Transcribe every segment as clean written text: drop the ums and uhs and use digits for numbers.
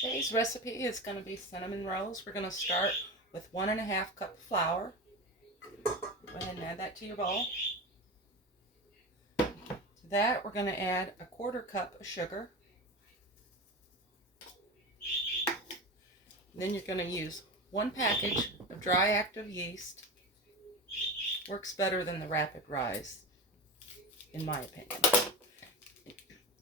Today's recipe is going to be cinnamon rolls. We're going to start with 1.5 cup of flour. Go ahead and add that to your bowl. To that, we're going to add 1/4 cup of sugar. Then you're going to use 1 package of dry active yeast. Works better than the rapid rise, in my opinion.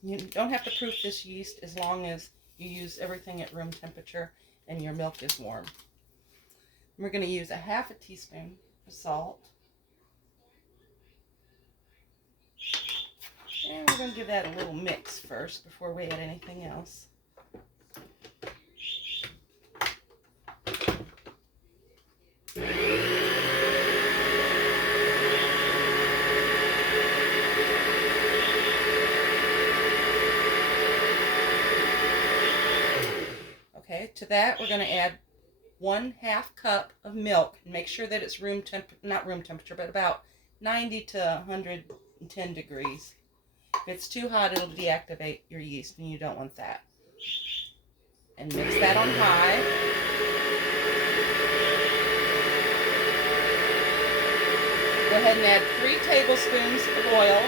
You don't have to proof this yeast as long as you use everything at room temperature and your milk is warm. We're going to use 1/2 teaspoon of salt. And we're going to give that a little mix first before we add anything else. Okay, to that we're going to add 1/2 cup of milk and make sure that it's not room temperature, but about 90 to 110 degrees. If it's too hot, it'll deactivate your yeast, and you don't want that. And mix that on high. Go ahead and add 3 tablespoons of oil.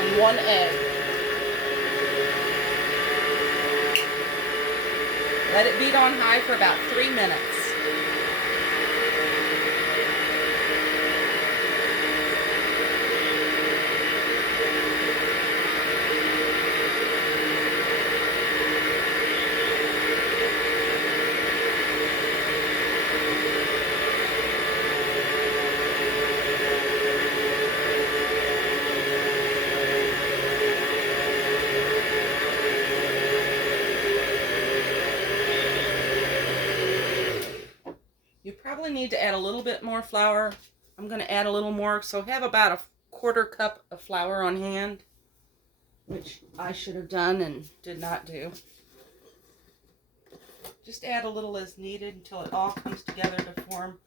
And 1 egg. Let it beat on high for about 3 minutes. You probably need to add a little bit more flour. I'm going to add a little more, so have about 1/4 cup of flour on hand, which I should have done and did not do. Just add a little as needed until it all comes together to form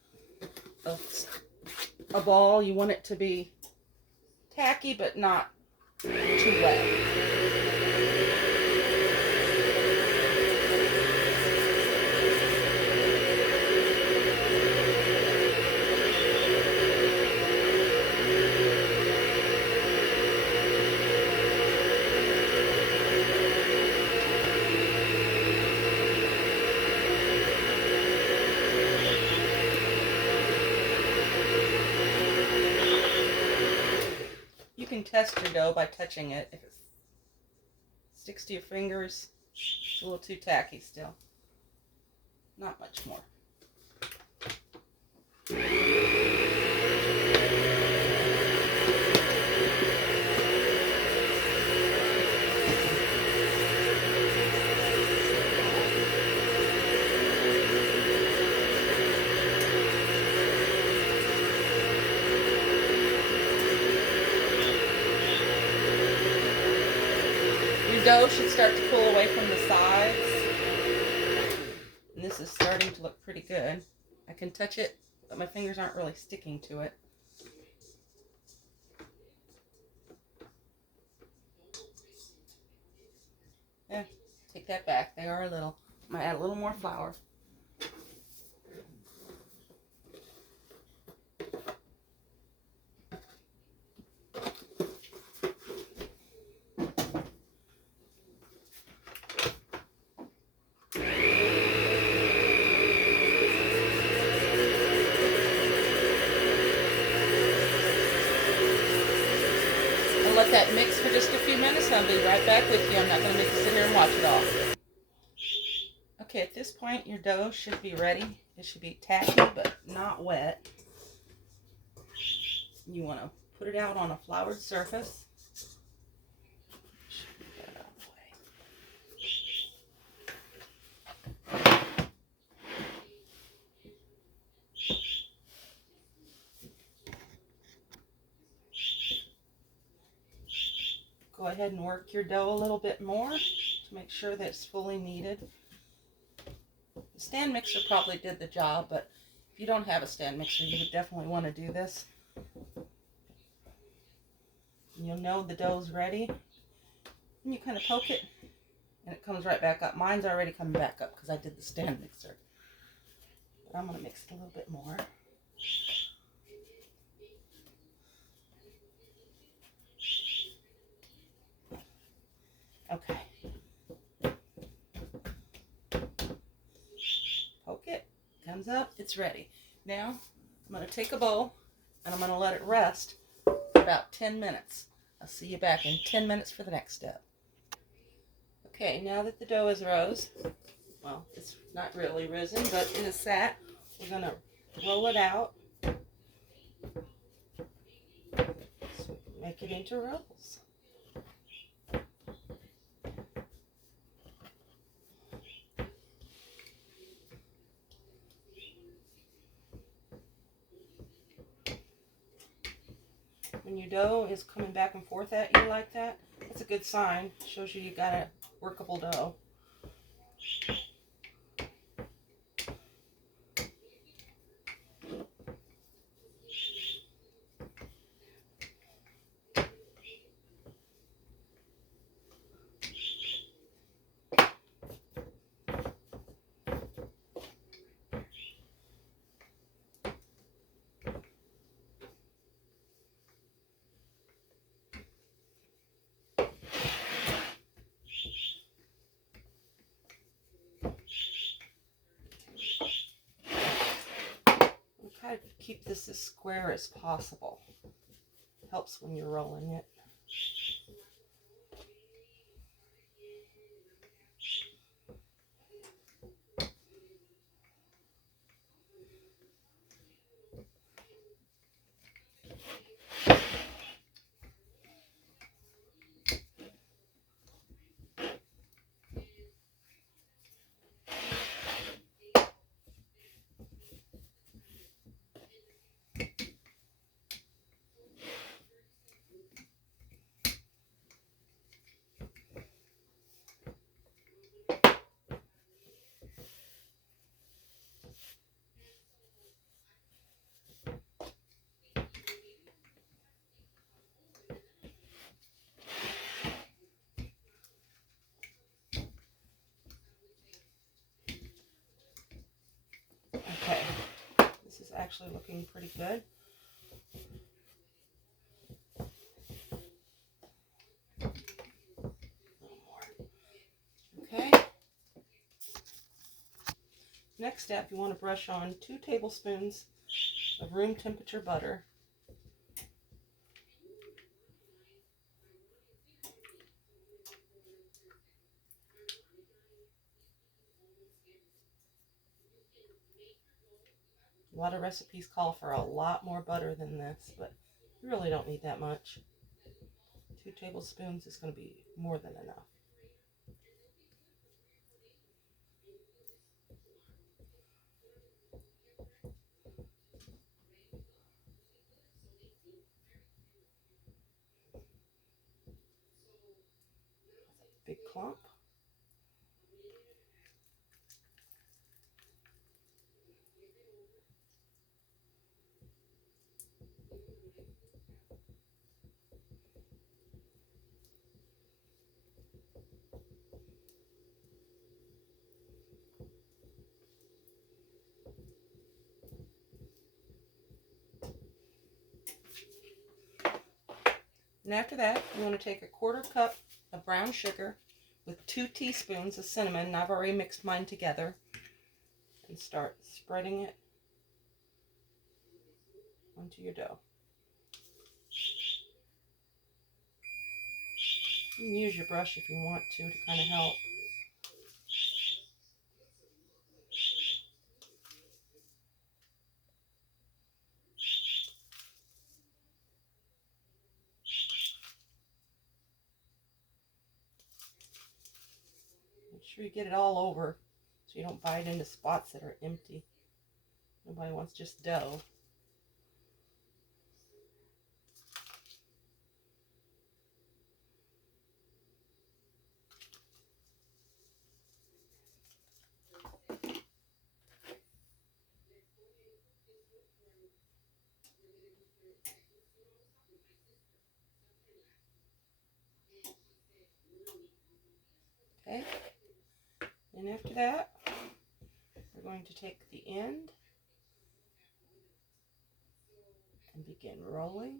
a ball. You want it to be tacky but not too wet. You can test your dough by touching it. If it sticks to your fingers, it's a little too tacky still. Not much more. Dough should start to pull away from the sides, and this is starting to look pretty good. I can touch it, but my fingers aren't really sticking to it. Take that back. They are a little. I'm going to add a little more flour. Let that mix for just a few minutes. I'll be right back with you. I'm not going to make you sit here and watch it all. Okay, at this point, your dough should be ready. It should be tacky but not wet. You want to put it out on a floured surface. Go ahead and work your dough a little bit more to make sure that it's fully kneaded. The stand mixer probably did the job, but if you don't have a stand mixer, you would definitely want to do this. And you'll know the dough's ready. And you kind of poke it, and it comes right back up. Mine's already coming back up because I did the stand mixer. But I'm going to mix it a little bit more. Okay. Poke it, comes up, it's ready. Now, I'm going to take a bowl, and I'm going to let it rest for about 10 minutes. I'll see you back in 10 minutes for the next step. Okay, now that the dough is rose, well, it's not really risen, but it is sat, we're going to roll it out. So make it into rolls. When your dough is coming back and forth at you like that, that's a good sign. It shows you got a workable dough. Try to keep this as square as possible. Helps when you're rolling it. Okay, this is actually looking pretty good. Okay. Next step, you want to brush on 2 tablespoons of room temperature butter. A lot of recipes call for a lot more butter than this, but you really don't need that much. 2 tablespoons is going to be more than enough. Big clump. And after that, you want to take a 1/4 cup of brown sugar with 2 teaspoons of cinnamon, and I've already mixed mine together, and start spreading it onto your dough. You can use your brush if you want to kind of help. Make sure you get it all over so you don't bite into spots that are empty. Nobody wants just dough. that, we're going to take the end and begin rolling.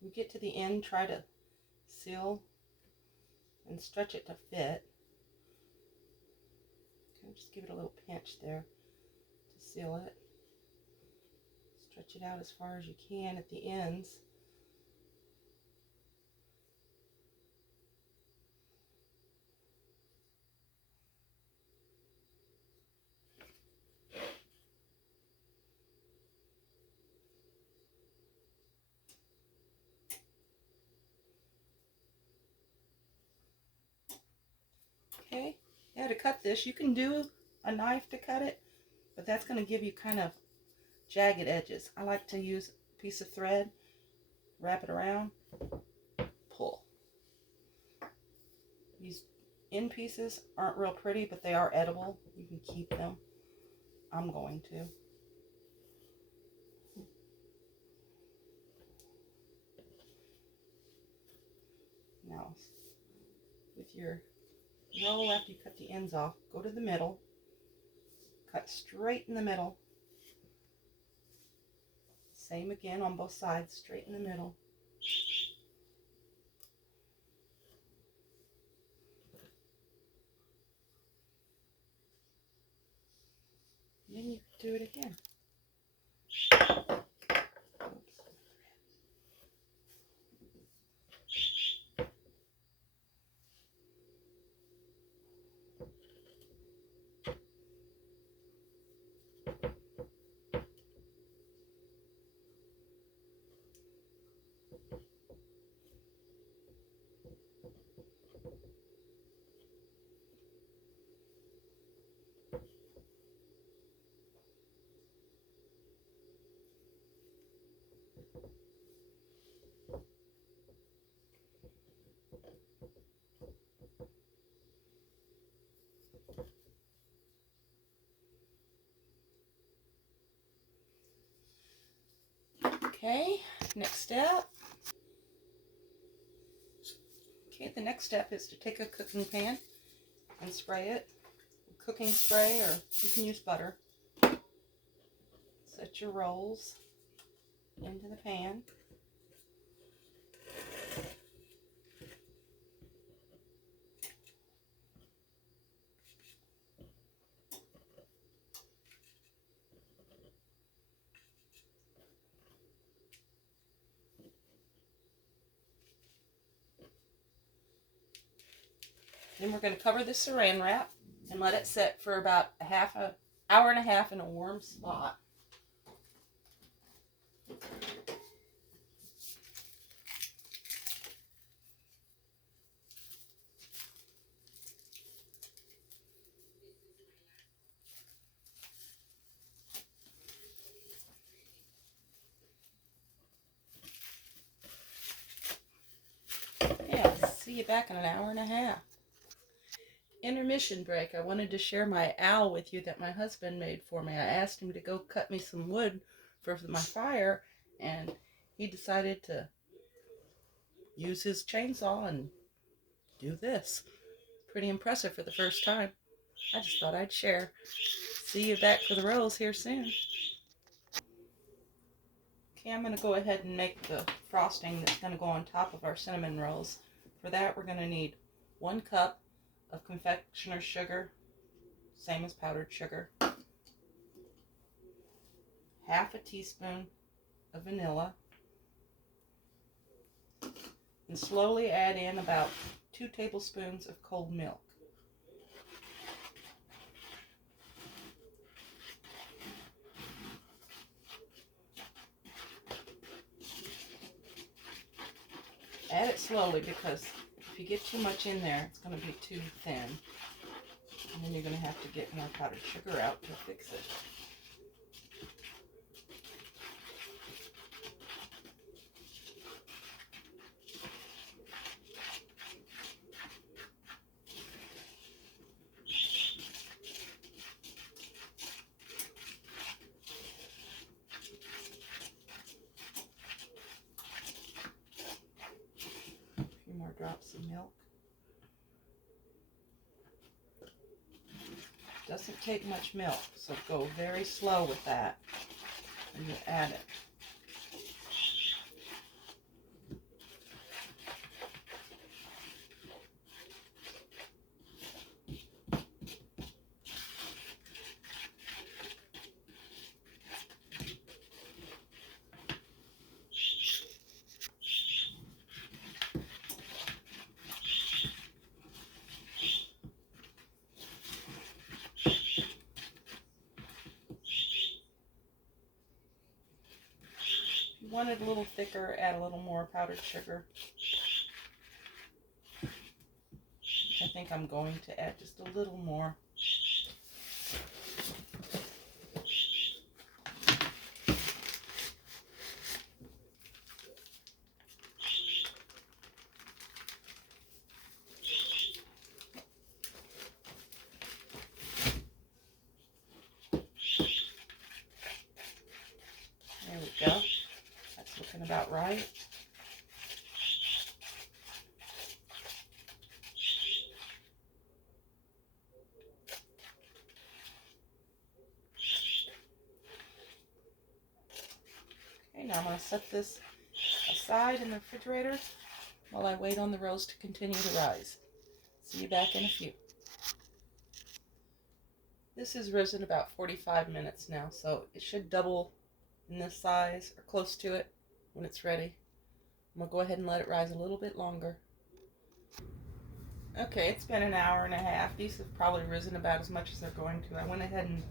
When you get to the end, try to seal and stretch it to fit. Okay, just give it a little pinch there to seal it. Stretch it out as far as you can at the ends. Okay, yeah, to cut this, you can do a knife to cut it, but that's going to give you kind of jagged edges. I like to use a piece of thread, wrap it around, pull. These end pieces aren't real pretty, but they are edible. You can keep them. I'm going to. Now, with your roll, after you cut the ends off, go to the middle, cut straight in the middle. Same again on both sides, straight in the middle. And then you do it again. Okay, next step. Okay, the next step is to take a cooking pan and spray it with cooking spray, or you can use butter. Set your rolls into the pan. Then we're going to cover the saran wrap and let it set for about an hour and a half in a warm spot. Yeah, see you back in an hour and a half. Intermission break. I wanted to share my owl with you that my husband made for me. I asked him to go cut me some wood for my fire, and he decided to use his chainsaw and do this. Pretty impressive for the first time. I just thought I'd share. See you back for the rolls here soon. Okay, I'm going to go ahead and make the frosting that's going to go on top of our cinnamon rolls. For that, we're going to need 1 cup of confectioner's sugar, same as powdered sugar, half a teaspoon of vanilla, and slowly add in about 2 tablespoons of cold milk. Add it slowly, because if you get too much in there, it's going to be too thin. And then you're going to have to get more powdered sugar out to fix it. more drops of milk. Doesn't take much milk, so go very slow with that when you add it. If you want it a little thicker, add a little more powdered sugar. I think I'm going to add just a little more. There we go. That's looking about right. Okay, now I'm going to set this aside in the refrigerator while I wait on the rolls to continue to rise. See you back in a few. This has risen about 45 minutes now, so it should double in this size or close to it when it's ready. I'm going to go ahead and let it rise a little bit longer. Okay, it's been an hour and a half. These have probably risen about as much as they're going to. I went ahead and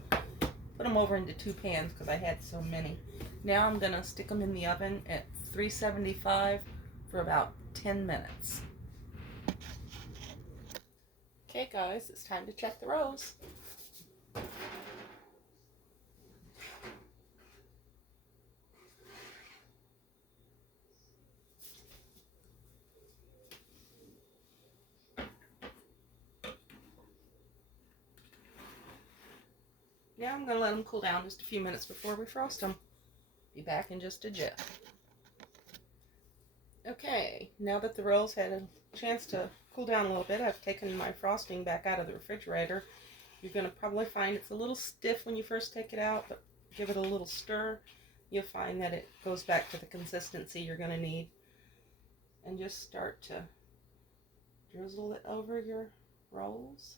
put them over into 2 pans because I had so many. Now I'm going to stick them in the oven at 375 for about 10 minutes. Okay guys, it's time to check the rolls. Now I'm going to let them cool down just a few minutes before we frost them. Be back in just a jiff. Okay, now that the rolls had a chance to cool down a little bit, I've taken my frosting back out of the refrigerator. You're going to probably find it's a little stiff when you first take it out, but give it a little stir. You'll find that it goes back to the consistency you're going to need. And just start to drizzle it over your rolls.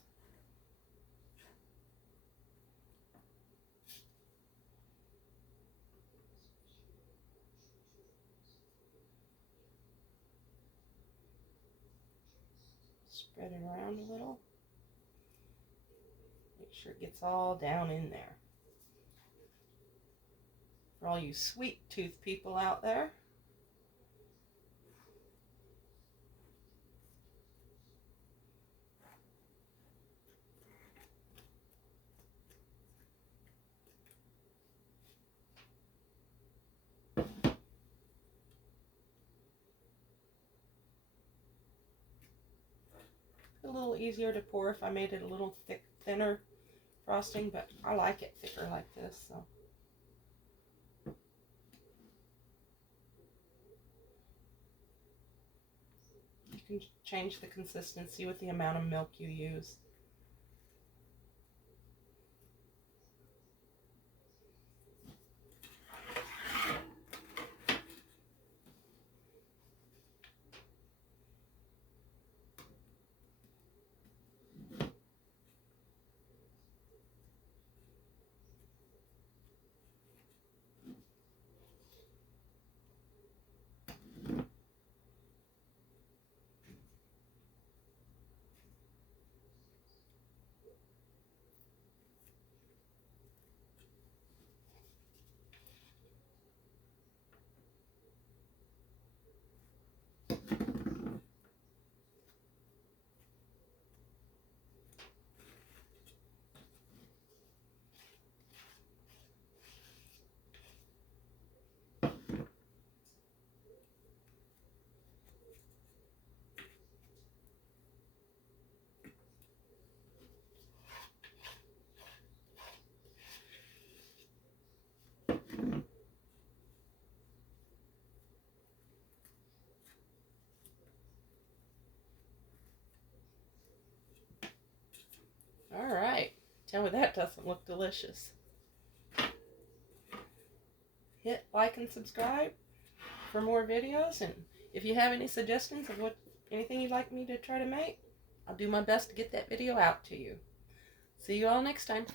Spread it around a little. Make sure it gets all down in there. For all you sweet tooth people out there, a little easier to pour if I made it a little thinner frosting, but I like it thicker like this, so. You can change the consistency with the amount of milk you use. Tell me that doesn't look delicious. Hit like and subscribe for more videos, and if you have any suggestions of anything you'd like me to try to make, I'll do my best to get that video out to you. See you all next time.